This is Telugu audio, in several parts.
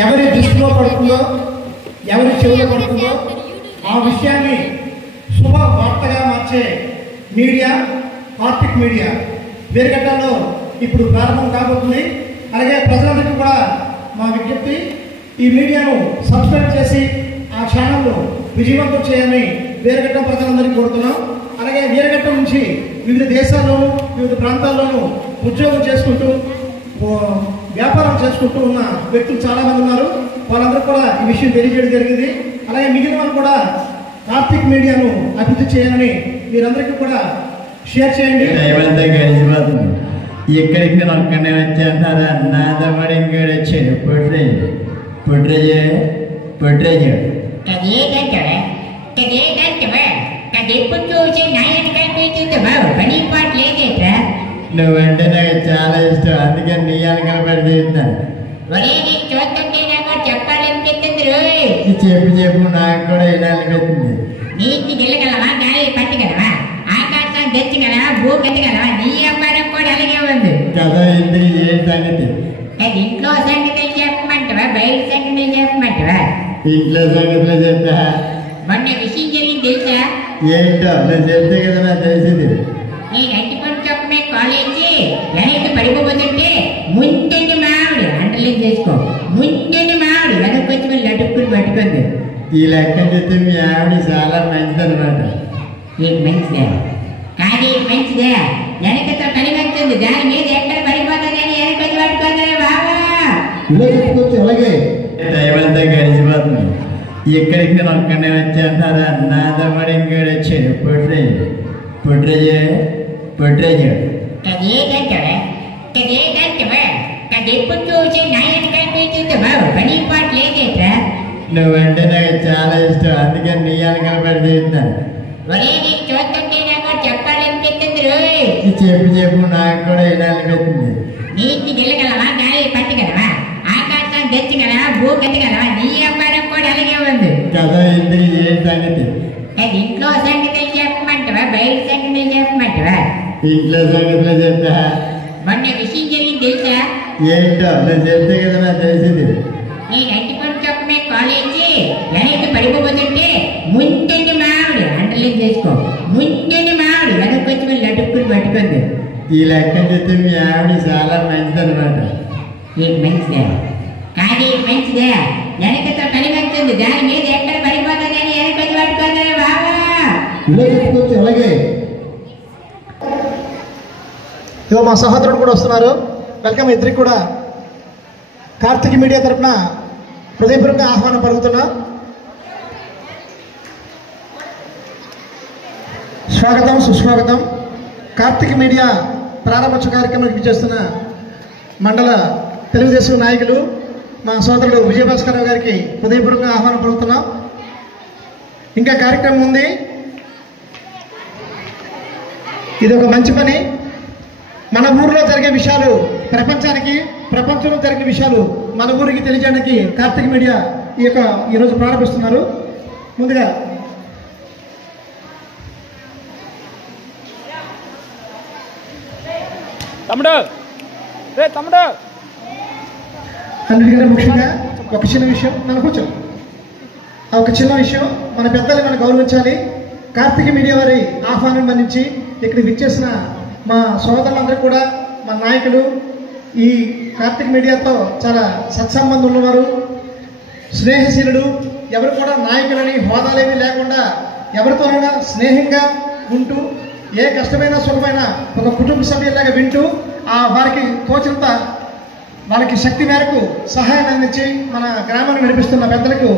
ఎవరి దృష్టిలో పడుతుందో, ఎవరి చెవిలో పడుతుందో ఆ విషయాన్ని శుభ వార్తగా మార్చే మీడియా కార్తిక్ మీడియా వేరుగడ్డలో ఇప్పుడు ప్రారంభం కాబోతుంది. అలాగే ప్రజలందరికీ కూడా మా విజ్ఞప్తి, ఈ మీడియాను సబ్స్క్రైబ్ చేసి ఆ ఛానల్ను విజయవంతం చేయాలని వేరుగడ్డ ప్రజలందరికీ కోరుతున్నాం. అలాగే వీరగట్ట నుంచి వివిధ దేశాల్లోనూ వివిధ ప్రాంతాల్లోనూ ఉద్యోగం చేసుకుంటూ వ్యాపారం చేసుకుంటూ ఉన్న వ్యక్తులు చాలామంది ఉన్నారు. వాళ్ళందరూ కూడా ఈ విషయం తెలియజేయడం జరిగింది. అలాగే మిగిలిన వాళ్ళు కూడా కార్తిక్ మీడియాను అభివృద్ధి చేయాలని మీరందరికీ కూడా షేర్ చేయండి. గడిచిపోతుంది. ఎక్కడికి ఒక్కడే వచ్చేస్తారా నా తమ్ముడు ఇంకోటి వచ్చాడు. పుట్రేజు ఎప్పుడు చూసి నాయన కనిపించుతావు, పని పాటు లేదేట్రా? నువ్వంటే నాకు చాలా ఇష్టం, అందుకని నీ వెనకాల పడి తీస్తాను. ఒరే నీకు చూస్తుంటే నాకు చెప్పాలనిపిస్తుంది. చెప్పు నాకు కూడా వినాలనిపిస్తుంది. నీటి వెళ్ళగలవా, గాలి పట్టగలవా, ఆకాశం తెచ్చగలవా, భూమి ఎత్తగలవా? నీ వ్యాపారం కూడా అలాగే ఉంది కదా. ఇందుకు ఏ సంగతి? అది ఇంట్లో సంగతి చెప్పమంటావా, బయట సంగతి చెప్పమంటావా? ఇంట్లో సంగతిలో చెప్తా. మొన్న విషయం జరిగింది తెలుసా? ఏంటో నేను చెప్తే కదా నాకు తెలిసింది. నేను అట్టుకొని చెప్పమే కాలేజీ వెనక్కి పడిపోతుంటే ముందండి మావిడి అంటలేదు చేసుకో, ముందండి మావిడి వెనక్కొచ్చి లటుక్కుని పట్టుకుంది. ఈ లెక్క చూస్తే మీ ఆవిడ చాలా మంచిదన్నమాట. నీకు మంచిదే కానీ మంచిదే, వెనకతో కలిగొచ్చింది, దాని మీద ఎక్కడ పడిపోతుందని వెనకొచ్చి పట్టుకుంది బాబా. ఇలా చెప్పుకోవచ్చు. అలాగే టైం అంతా గడిచిపోతుంది. ఎక్కడికి ఒక్కడే వచ్చేస్తారా నా తమ్ముడు ఇంకోటి వచ్చాడు. పుట్రేజు ఎప్పుడు చూసి నాయన కనిపించుతావు, పని పాటు లేదేట్రా? నువ్వంటే నాకు చాలా ఇష్టం, అందుకని నీ వెనకాల పడి తీస్తాను. ఒరే నీకు చూస్తుంటే నాకు చెప్పాలనిపిస్తుంది. చెప్పు నాకు కూడా వినాలనిపిస్తుంది. నీటి వెళ్ళగలవా, గాలి పట్టగలవా, ఆకాశం తెచ్చగలవా, భూమి ఎత్తగలవా? నీ వ్యాపారం కూడా అలాగే ఉంది కదా. ఇందుకు ఏ సంగతి? అది ఇంట్లో సంగతి చెప్పమంటావా, బయట సంగతి చెప్పమంటావా? ఇంట్లో సంగతిలో చెప్తా. మొన్న విషయం జరిగింది తెలుసా? ఏంటో నేను చెప్తే కదా నాకు తెలిసింది. నేను అట్టుకొని చెప్పమే కాలేజీ వెనక్కి పడిపోతుంటే ముందండి మావిడి అంటలేదు చేసుకో, ముందండి మావిడి వెనక్కొచ్చి లటుక్కుని పట్టుకుంది. ఈ లెక్క చూస్తే మీ ఆవిడ చాలా మంచిదన్నమాట. నీకు మంచిదే కానీ మంచిదే, వెనకతో కలిగొచ్చింది, దాని మీద ఎక్కడ పడిపోతుందని వెనకొచ్చి పట్టుకుంది బాబా. ఇలా చెప్పుకోవచ్చు. అలాగే ఇదిగో మా సహోదరుడు కూడా వస్తున్నారు. వెల్కమ్. ఇద్దరికి కూడా కార్తిక్ మీడియా తరఫున హృదయపూర్వక ఆహ్వానం పలుకుతున్నా. స్వాగతం, సుస్వాగతం. కార్తిక్ మీడియా ప్రారంభోత్సవ కార్యక్రమానికి చేస్తున్న మండల తెలుగుదేశం నాయకులు మా సోదరుడు విజయభాస్కరరావు గారికి హృదయపూర్వక ఆహ్వానం పలుకుతున్నాం. ఇంకా కార్యక్రమం ఉంది. ఇది ఒక మంచి పని. మన ఊరిలో జరిగే విషయాలు ప్రపంచంలో జరిగే విషయాలు మన ఊరికి తెలియజేయడానికి కార్తిక్ మీడియా ఈరోజు ప్రారంభిస్తున్నారు. ముందుగా అన్నిటికంటే ముఖ్యంగా ఒక చిన్న విషయం, ఒక చిన్న విషయం, మన పెద్దల్ని మనం గౌరవించాలి. కార్తిక్ మీడియా వారి ఆహ్వానం మన్నించి ఇక్కడికి విచ్చేసిన మా సోదరులందరూ కూడా, మా నాయకులు ఈ కార్తిక్ మీడియాతో చాలా సత్సంబంధం ఉన్నవారు, స్నేహశీలుడు. ఎవరు కూడా నాయకులని హోదాలేమీ లేకుండా ఎవరితోనైనా స్నేహంగా ఉంటూ ఏ కష్టమైన సుఖమైన ఒక కుటుంబ సభ్యులాగా వింటూ వారికి తోచినంత వాళ్ళకి శక్తి మేరకు సహాయం అందించి మన గ్రామాన్ని నడిపిస్తున్న పెద్దలకు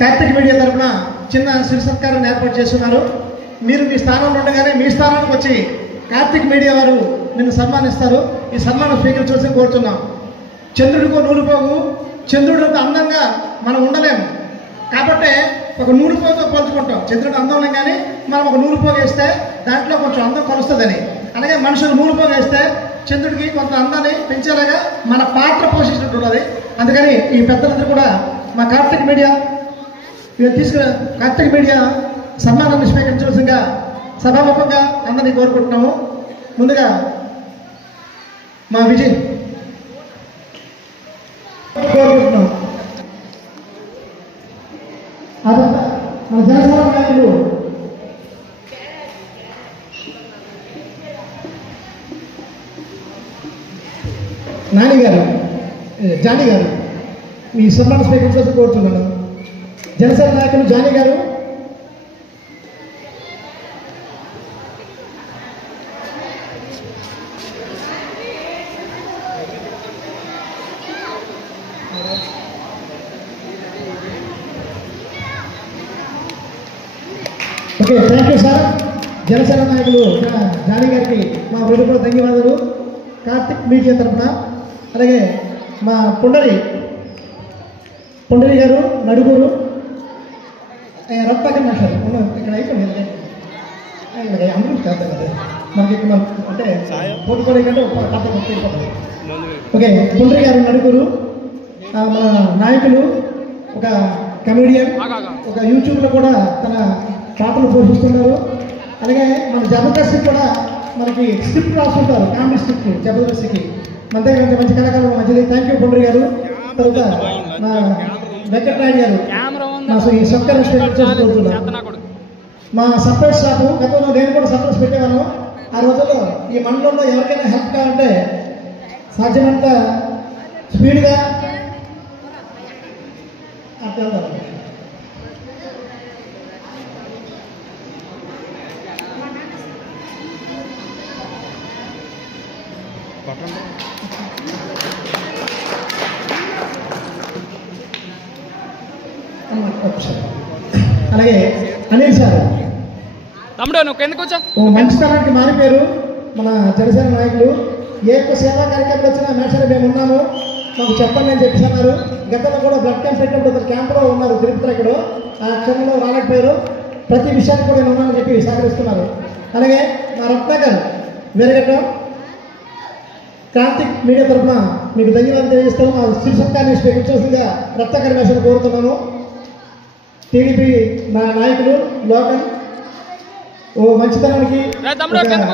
కార్తిక్ మీడియా తరఫున చిన్న శిర సత్కారాన్ని ఏర్పాటు చేస్తున్నారు. మీరు మీ స్థానంలో ఉండగానే మీ స్థానానికి వచ్చి కార్తిక్ మీడియా వారు నిన్ను సన్మానిస్తారు. ఈ సన్మానం స్వీకరించవలసి కోరుతున్నాం. చంద్రుడికో నూలుపోగు, చంద్రుడితో అందంగా మనం ఉండలేము కాబట్టి ఒక నూలుపోగుతో పోల్చుకుంటాం. చంద్రుడు అందం కానీ మనం ఒక నూలుపోగు వేస్తే దాంట్లో కొంచెం అందం కలుస్తుందని, అలాగే మనుషులు నూలుపోగు వేస్తే చంద్రుడికి కొంత అందాన్ని పెంచేలాగా మన పాత్ర పోషించినట్టున్నది. అందుకని ఈ పెద్దలందరూ కూడా మా కార్తిక్ మీడియా కార్తిక్ మీడియా సన్మానాన్ని స్వీకరించవలసిందిగా సభాముఖంగా అందరినీ కోరుకుంటున్నాము. ముందుగా మా విజయ్ కోరుకుంటున్నాము. మన జనసేన నాయకులు నాని గారు, జానీ గారు మీ సన్మాన స్వీకరించాలని కోరుతున్నాను. జనసేన నాయకులు జానీ గారు. Okay, thank you sir. Janasena నాయకులు జానీ గారికి మా హృదయపూర్వక ధన్యవాదాలు కార్తిక్ మీడియా తరఫున. అలాగే మా పుండరి గారు నడుగురు రత్నాకర్ మాస్టర్ ఇక్కడ అయిపోయింది. అందరూ కాదు కదా మనకి అంటే పోటీ కంటే అయిపోతుంది. ఓకే, పుండరి గారు నడుగురు మన నాయకులు, ఒక కమెడియన్, ఒక యూట్యూబ్లో కూడా తన పాటలు పోషిస్తున్నారు. అలాగే మన జబర్దస్త్కి కూడా మనకి స్క్రిప్ట్ రాస్తుంటారు, కామెడీ స్క్రిప్ట్ జబర్దస్త్కి. మన దగ్గర మంచి కళాకారులు మంచిది. థ్యాంక్ యూ పుండరి గారు. తర్వాత మా వెంకటరాయుడు గారు మా ఈ సబ్కర్ మా సర్ప్రైజ్ షాపు. గతంలో నేను కూడా సర్ప్రైజ్ పెట్టేవాను. ఆ రోజుల్లో ఈ మండలంలో ఎవరికైనా హెల్ప్ కావాలంటే సాధ్యమంత స్పీడ్గా అట్లా అలాగే అనిల్ సార్ తమ్ముడు నువ్వు ఎందుకు వచ్చా మంచితనానికి మారిపోయారు మన జనసేన నాయకులు. ఏ ఒక్క సేవా కార్యక్రమం వచ్చినా మేషాలు మేము ఉన్నాము మాకు చెప్పండి అని చెప్పేసి. గతంలో కూడా బ్లడ్ క్యాంప్ పెట్టినప్పుడు క్యాంపులో ఉన్నారు తిరుపతిలో. ఇక్కడ ఆ క్షణంలో రాలేకపోయారు. ప్రతి విషయానికి కూడా నేను ఉన్నానని చెప్పి సహకరిస్తున్నారు. అలాగే మా రత్నాకర్ వేరగట్ట కార్తిక్ మీడియా తరఫున మీకు ధన్యవాదాలు తెలియజేస్తాము. మా శ్రీ సత్కాన్ని స్వీకరించాల్సిందిగా రత్నాకర్ మేషాలు కోరుతున్నాను. టీడీపీ నా నాయకులు లోకల్ ఓ మంచితనానికి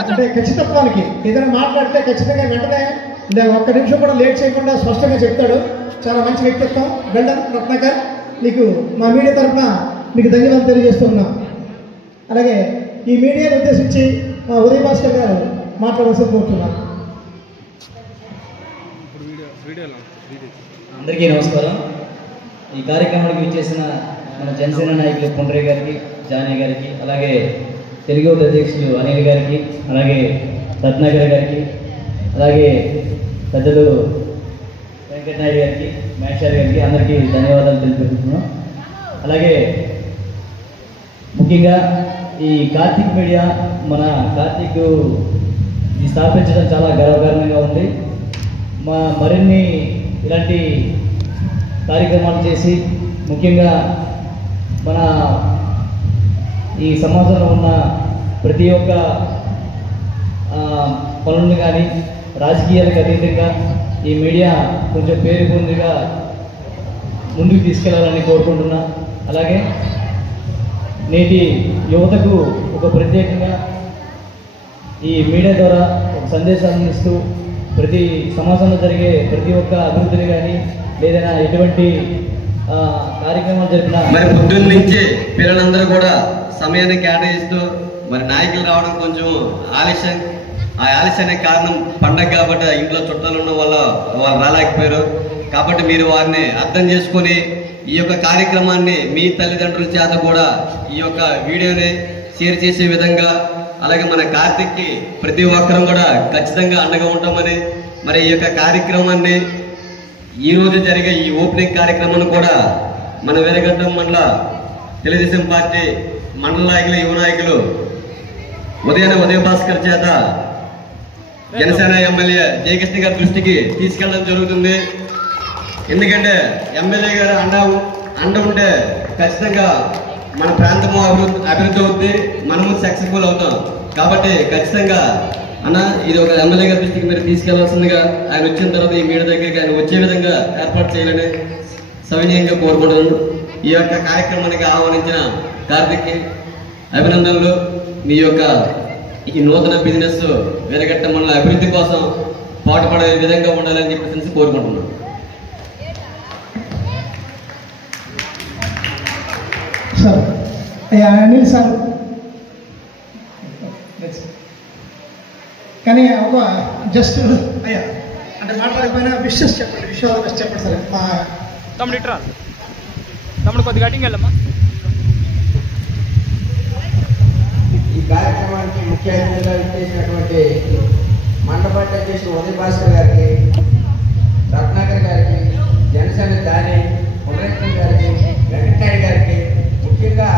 అంటే ఖచ్చితత్వానికి ఏదైనా మాట్లాడితే ఖచ్చితంగా వెంటనే ఒక్క నిమిషం కూడా లేట్ చేయకుండా స్పష్టంగా చెప్తాడు. చాలా మంచి వ్యక్తిత్వం. వెల్డన్ రత్నాకర్, నీకు మా మీడియా తరఫున మీకు ధన్యవాదాలు తెలియజేస్తున్నాం. అలాగే ఈ మీడియాను ఉద్దేశించి మా ఉదయ భాస్కర్ గారు మాట్లాడాల్సి కోరుతున్నాను. అందరికీ నమస్కారం. ఈ కార్యక్రమానికి విచ్చేసిన మన జనసేన నాయకులు పుండ్రే గారికి, జానీ గారికి, అలాగే తెలుగు అధ్యక్షులు అనిల్ గారికి, అలాగే రత్నాకర్ గారికి, అలాగే పెద్దలు వెంకటనాయుడు గారికి, మేషార్ గారికి అందరికీ ధన్యవాదాలు తెలియజేస్తున్నాం. అలాగే ముఖ్యంగా ఈ కార్తిక్ మీడియా మన కార్తిక్ స్థాపించడం చాలా గర్వకారణంగా ఉంది. మరిన్ని ఇలాంటి కార్యక్రమాలు చేసి ముఖ్యంగా మన ఈ సమాజంలో ఉన్న ప్రతి ఒక్క పనులను కానీ రాజకీయాలకు అతీతంగా ఈ మీడియా కొంచెం పేరు పొందిగా ముందుకు తీసుకెళ్లాలని కోరుకుంటున్నా. అలాగే నేటి యువతకు ఒక ప్రత్యేకంగా ఈ మీడియా ద్వారా ఒక సందేశాన్ని ఇస్తూ ప్రతి సమాజంలో జరిగే ప్రతి ఒక్క అభివృద్ధిని కానీ లేదైనా ఎటువంటి కార్యక్రమాలు జరిపినా మరి పొద్దున్న నుంచి పిల్లలందరూ కూడా సమయాన్ని కేటాయిస్తూ మరి నాయకులు రావడం కొంచెం ఆలస్యం. ఆ ఆలస్యానికి కారణం పండగ కాబట్టి ఇంట్లో చుట్టాలు ఉండడం వల్ల వాళ్ళు రాలేకపోయారు. కాబట్టి మీరు వారిని అర్థం చేసుకొని ఈ యొక్క కార్యక్రమాన్ని మీ తల్లిదండ్రుల చేత కూడా ఈ యొక్క వీడియోని షేర్ చేసే విధంగా, అలాగే మన కార్తిక్కి ప్రతి ఒక్కరం కూడా ఖచ్చితంగా అండగా ఉంటామని, మరి ఈ యొక్క కార్యక్రమాన్ని ఈ రోజు జరిగే ఈ ఓపెనింగ్ కార్యక్రమాన్ని కూడా మన వీరఘట్టం మండల తెలుగుదేశం పార్టీ మండల నాయకులు, యువ నాయకులు ఉదయ భాస్కర్ చేత జనసేన ఎమ్మెల్యే జయకృష్ణ గారి దృష్టికి తీసుకెళ్ళడం జరుగుతుంది. ఎందుకంటే ఎమ్మెల్యే గారు అండ ఉంటే ఖచ్చితంగా మన ప్రాంతము అభివృద్ధి అవుతుంది, మనము సక్సెస్ఫుల్ అవుతాం. కాబట్టి ఖచ్చితంగా అన్న ఇది ఒక ఎమ్మెల్యే గారి దృష్టికి మీరు తీసుకెళ్లాల్సిందిగా, ఆయన వచ్చిన తర్వాత ఈ మీడియా దగ్గరికి ఆయన వచ్చే విధంగా ఏర్పాటు చేయాలని సవినయంగా కోరుకుంటున్నాను. ఈ యొక్క కార్యక్రమానికి ఆహ్వానించిన కార్తిక్కి అభినందనలు. మీ యొక్క ఈ నూతన బిజినెస్ వీరఘట్టం మండల అభివృద్ధి కోసం పాటుపడే విధంగా ఉండాలని చెప్పేసి కోరుకుంటున్నాను. సార్ అయ్యా అనిల్ సార్ కానీ ఒక జస్ట్ అయ్యా అంటే మాట్లాడకపోయినా విషెస్ చెప్పండి, విషయాలు చెప్పండి సరే. మా తమ్ముడు ఇట్రా, తమ్ముడు కొద్దిగా గట్టిగా వెళ్ళమ్మా. ఈ కార్యక్రమానికి ముఖ్య అతిథిగా ఇచ్చేసినటువంటి మండప అధ్యక్షుడు ఉదయ్ భాస్కర్ గారికి, రత్నాకర్ గారికి, జనసేన దాని పునరేకన్ గారికి, వెంకటనాయుడు గారికి, ముఖ్యంగా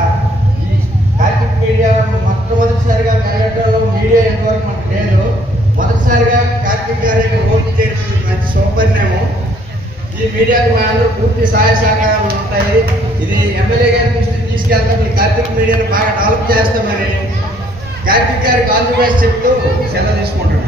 ఈ కార్తీక్ మీడియా మొట్టమొదటిసారిగా కలగటంలో మీడియా ఎంతవరకు మనకు లేదు. మొదటిసారిగా కార్తీక్ గారి ఓటు చేయడం మంచి శుభపరిణామం. ఈ మీడియాకు మనందరూ పూర్తి సహాయ సహకారాలు ఉంటాయి. ఇది ఎమ్మెల్యే గారి దృష్టికి తీసుకెళ్తాం. ఈ కార్తీక్ మీడియాను బాగా డెవలప్ చేస్తామని కార్తీక్ గారికి ఆల్ ది బెస్ట్ చెప్తూ సెలవు తీసుకుంటున్నాం.